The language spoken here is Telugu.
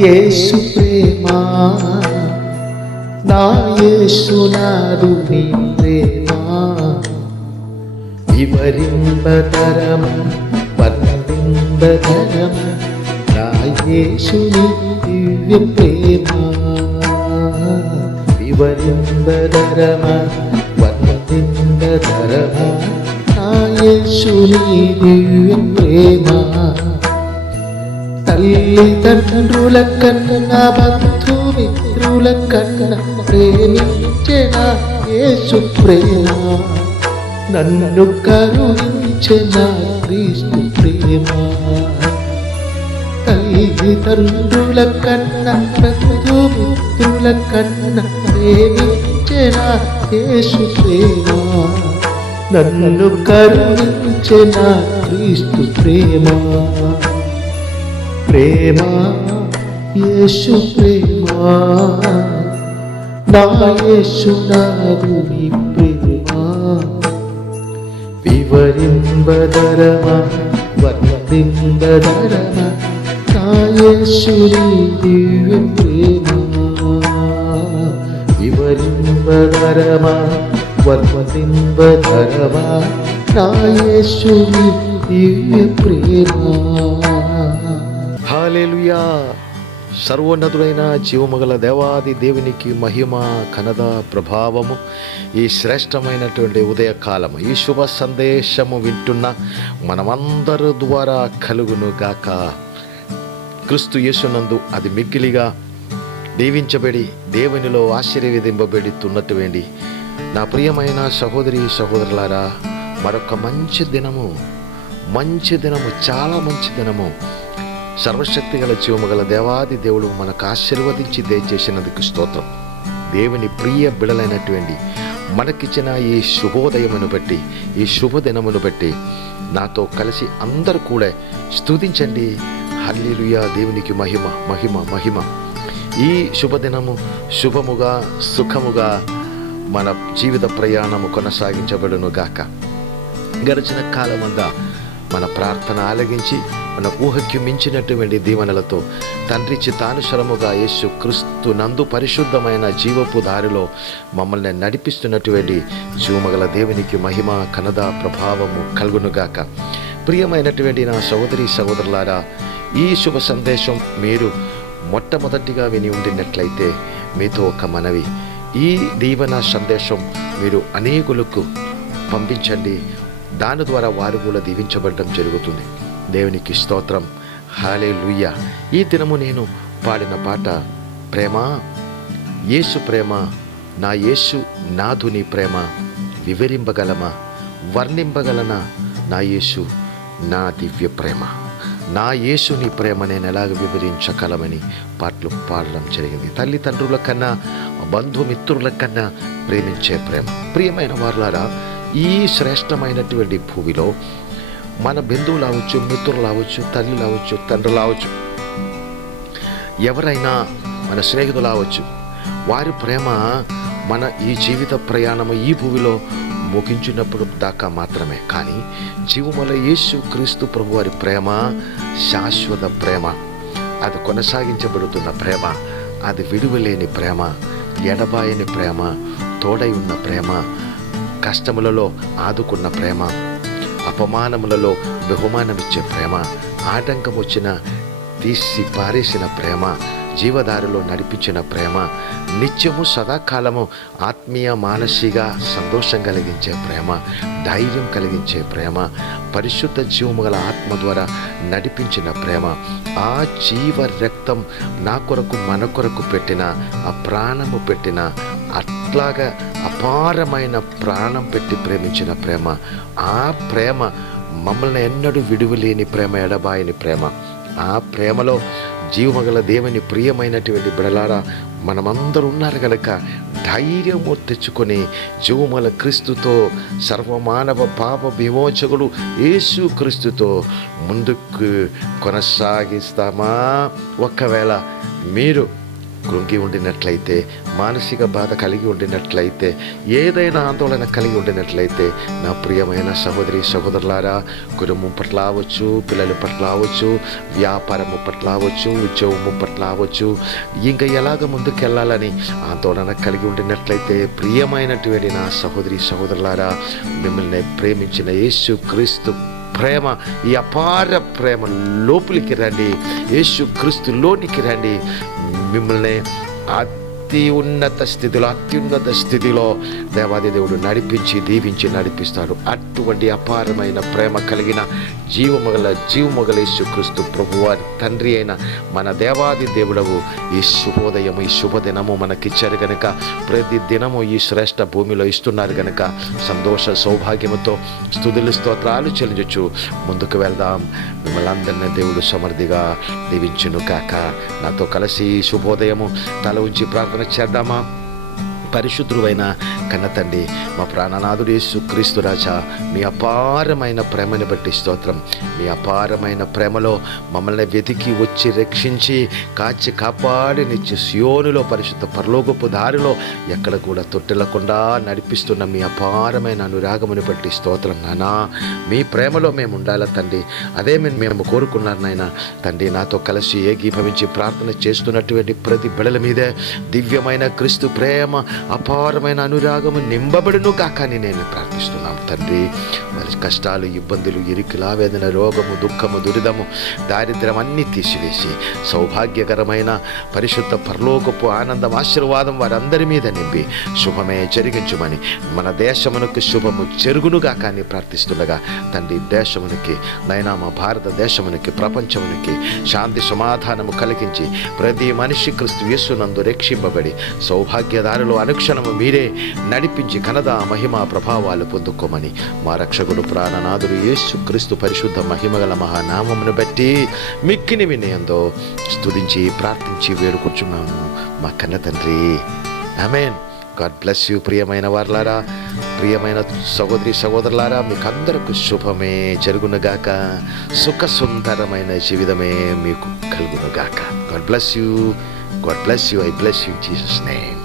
యేసు ప్రేమ నా యేసునాథుని ప్రేమ వివరింపతరము వర్ణింపతరము నా యేసుని దివ్య ప్రేమ వివరింపతరము వర్ణింపతరము నా యేసుని దివ్య ప్రేమ తల్లిదండ్రుల కన్నా బంధుమిత్రుల కన్నా ప్రేమించిన యేసు ప్రేమ నన్ను కరుణించిన క్రీస్తు ప్రేమ తల్లిదండ్రుల కన్నా బంధుమిత్రుల కన్నా ప్రేమించిన యేసు ప్రేమ నన్ను కరుణించిన క్రీస్తు ప్రేమ ప్రేమ యేసు ప్రేమ నా యేసునాథుని ప్రేమ వివరింపదరమ వర్ణింపదరమ నా యేసుని దివ్య ప్రేమ వివరింపదరమ వర్ణింపదరమ నా యేసుని దివ్య ప్రేమ. హల్లెలూయా. సర్వోన్నతుడైన జీవమగల దేవాది దేవునికి మహిమ ఘనత ప్రభావము ఈ శ్రేష్టమైనటువంటి ఉదయకాలము ఈ శుభ సందేశము వింటున్న మనమందరి ద్వారా కలుగును గాక. క్రీస్తు యేసునందు అది మిక్కిలిగా దీవించబడి దేవునిలో ఆశీర్వదింపబడుతున్నటువంటి నా ప్రియమైన సహోదరి సహోదరులారా, మరొక మంచి దినము, చాలా మంచి దినము సర్వశక్తి గల జీవముగల దేవాది దేవుడు మనకు ఆశీర్వదించి దయచేసినందుకు స్తోత్రం. దేవుని ప్రియ బిడలైనటువంటి మనకిచ్చిన ఈ శుభోదయమును బట్టి, ఈ శుభదినమును బట్టి నాతో కలిసి అందరూ కూడా స్తుతించండి. హల్లెలూయా. దేవునికి మహిమ మహిమ మహిమ. ఈ శుభదినము శుభముగా సుఖముగా మన జీవిత ప్రయాణము కొనసాగించబడును గాక. గడిచిన కాలమంతా మన ప్రార్థన ఆలగించి మన ఊహకి మించినటువంటి దీవెనలతో తండ్రి చిత్తానుసరముగా యేసు క్రీస్తు నందు పరిశుద్ధమైన జీవపు దారిలో మమ్మల్ని నడిపిస్తున్నటువంటి జీవమగల దేవునికి మహిమ ఘనత ప్రభావము కలుగునుగాక. ప్రియమైనటువంటి నా సహోదరి సహోదరులారా, ఈ శుభ సందేశం మీరు మొట్టమొదటిగా విని ఉండినట్లయితే మీతో ఒక మనవి, ఈ దీవెన సందేశం మీరు అనేకులకు పంపించండి. దాని ద్వారా వారు కూడా దీవించబడడం జరుగుతుంది. దేవునికి స్తోత్రం. హల్లెలూయా. ఈ దినము నేను పాడిన పాట ప్రేమ, యేసు ప్రేమ, నా యేసు నాథుని ప్రేమ వివరింపగలమా, వర్ణింపగలనా నా యేసు నా దివ్య ప్రేమ. నా యేసుని ప్రేమ నేను ఎలాగ వివరించగలమని పాటలు పాడడం జరిగింది. తల్లిదండ్రుల కన్నా బంధుమిత్రుల కన్నా ప్రేమించే ప్రేమ. ప్రియమైన వారులారా, ఈ శ్రేష్టమైనటువంటి భూమిలో మన బంధువులు అవచ్చు, మిత్రులు అవచ్చు, తల్లి అవచ్చు, తండ్రులు అవచ్చు, ఎవరైనా మన స్నేహితులు అవచ్చు, వారి ప్రేమ మన ఈ జీవిత ప్రయాణము ఈ భూమిలో ముగించినప్పుడు దాకా మాత్రమే. కానీ జీవముల యేసు క్రీస్తు ప్రభు వారి ప్రేమ శాశ్వత ప్రేమ, అది కొనసాగించబడుతున్న ప్రేమ, అది విడువలేని ప్రేమ, ఎడబాయని ప్రేమ, తోడై ఉన్న ప్రేమ, కష్టములలో ఆదుకున్న ప్రేమ, అపమానములలో బహుమానమిచ్చే ప్రేమ, ఆటంకం వచ్చిన తీసి పారేసిన ప్రేమ, జీవదారిలో నడిపించిన ప్రేమ, నిత్యము సదాకాలము ఆత్మీయ మానసిక సంతోషం కలిగించే ప్రేమ, ధైర్యం కలిగించే ప్రేమ, పరిశుద్ధ జీవము గల ఆత్మ ద్వారా నడిపించిన ప్రేమ, ఆ జీవ రక్తం నా కొరకు మన కొరకు పెట్టిన, ఆ ప్రాణము పెట్టిన, అట్లాగా అపారమైన ప్రాణం పెట్టి ప్రేమించిన ప్రేమ, ఆ ప్రేమ మమ్మల్ని ఎన్నడూ విడువలేని ప్రేమ, ఎడబాయని ప్రేమ. ఆ ప్రేమలో జీవమగల దేవుని ప్రియమైనటువంటి బిడలారా, మనమందరూ ఉన్నారు కనుక ధైర్యము తెచ్చుకొని జీవమల క్రీస్తుతో, సర్వమానవ పాప విమోచకుడు యేసు క్రీస్తుతో ముందుకు కొనసాగిస్తామా? ఒకవేళ మీరు కృంగి ఉండినట్లయితే, మానసిక బాధ కలిగి ఉండినట్లయితే, ఏదైనా ఆందోళన కలిగి ఉండినట్లయితే, నా ప్రియమైన సహోదరి సహోదరులారా, కుటుంబం పట్ల అవచ్చు, పిల్లల పట్ల అవచ్చు, వ్యాపారము పట్ల అవచ్చు, ఉద్యోగము పట్ల అవచ్చు, ఇంకా ఎలాగ ముందుకెళ్ళాలని ఆందోళన కలిగి ఉండినట్లయితే, ప్రియమైనటువంటి నా సహోదరి సహోదరులారా, మిమ్మల్ని ప్రేమించిన యేసు క్రీస్తు ప్రేమ, ఈ అపార ప్రేమ లోపలికి రండి. యేసు క్రీస్తులోనికి రండి. మిమ్మల్ని అత్యున్నత స్థితిలో దేవాది దేవుడు నడిపించి దీవించి నడిపిస్తాడు. అటువంటి అపారమైన ప్రేమ కలిగిన జీవమగల యేసుక్రీస్తు ప్రభువారి తండ్రి అయిన మన దేవాది దేవుడవు ఈ శుభోదయము, ఈ శుభదినము మనకిచ్చారు గనుక, ప్రతి దినము ఈ శ్రేష్ఠ భూమిలో ఇస్తున్నారు గనుక, సంతోష సౌభాగ్యముతో స్తుతులు స్తోత్రాలు చెల్లించు ముందుకు వెళ్దాం. మిమ్మల్ని అందరినీ దేవుడు సమృద్ధిగా దీవించును కాక. నాతో కలిసి శుభోదయము తల ఉంచి ప్రార్థన చేద్దామా? పరిశుద్ధుడైన కన్న తండ్రి, మా ప్రాణనాథుడు యేసు క్రీస్తు రాజా, మీ అపారమైన ప్రేమని బట్టి స్తోత్రం. మీ అపారమైన ప్రేమలో మమ్మల్ని వెతికి వచ్చి రక్షించి కాచి కాపాడి నిత్య సియోనులో పరిశుద్ధ పరలోకపు దారిలో ఎక్కడ కూడా తొట్టెలకుండా నడిపిస్తున్న మీ అపారమైన అనురాగముని బట్టి స్తోత్రం నానా. మీ ప్రేమలో మేము ఉండాలి తండ్రి, అదే మేము కోరుకున్నారు నాయన తండ్రి. నాతో కలిసి ఏకీభవించి ప్రార్థన చేస్తున్నటువంటి ప్రతి బిడల మీదే దివ్యమైన క్రీస్తు ప్రేమ, అపారమైన అనురాగము నింపబడును కాకని నేను ప్రార్థిస్తున్నాను తండ్రి. మరి కష్టాలు, ఇబ్బందులు, ఇరుకుల వేదన, రోగము, దుఃఖము, దురిదము, దారిద్ర్యం అన్నీ తీసివేసి సౌభాగ్యకరమైన పరిశుద్ధ పరలోకపు ఆనందం, ఆశీర్వాదం వారందరి మీద నింపి శుభమే జరిగించుమని, మన దేశమునకు శుభము జరుగునుగా కానీ ప్రార్థిస్తుండగా తండ్రి, దేశమునికి నైనా మా భారతదేశమునికి, ప్రపంచమునికి శాంతి సమాధానము కలిగించి ప్రతి మనిషి క్రీస్తు యేసునందు రక్షింపబడి సౌభాగ్యదారులు అనుక్షణము మీరే నడిపించి ఘనత, మహిమ, ప్రభావాలు పొందుకోమని మా రక్షకుడు ప్రాణనాథుడు యేసు క్రీస్తు పరిశుద్ధ మహిమగల మహానామమును బట్టి మిక్కిని వినయంతో స్తుతించి ప్రార్థించి వేడుకొచ్చున్నాము మా కన్న తండ్రి. ఆమేన్. God bless you. ప్రియమైన వారులారా, ప్రియమైన సహోదరి సహోదరులారా, మీకు అందరికి శుభమే జరుగునుగాక. సుఖ సుందరమైన జీవితమే మీకు కలుగునుగాక. God bless you. God bless you. I bless you in Jesus' name.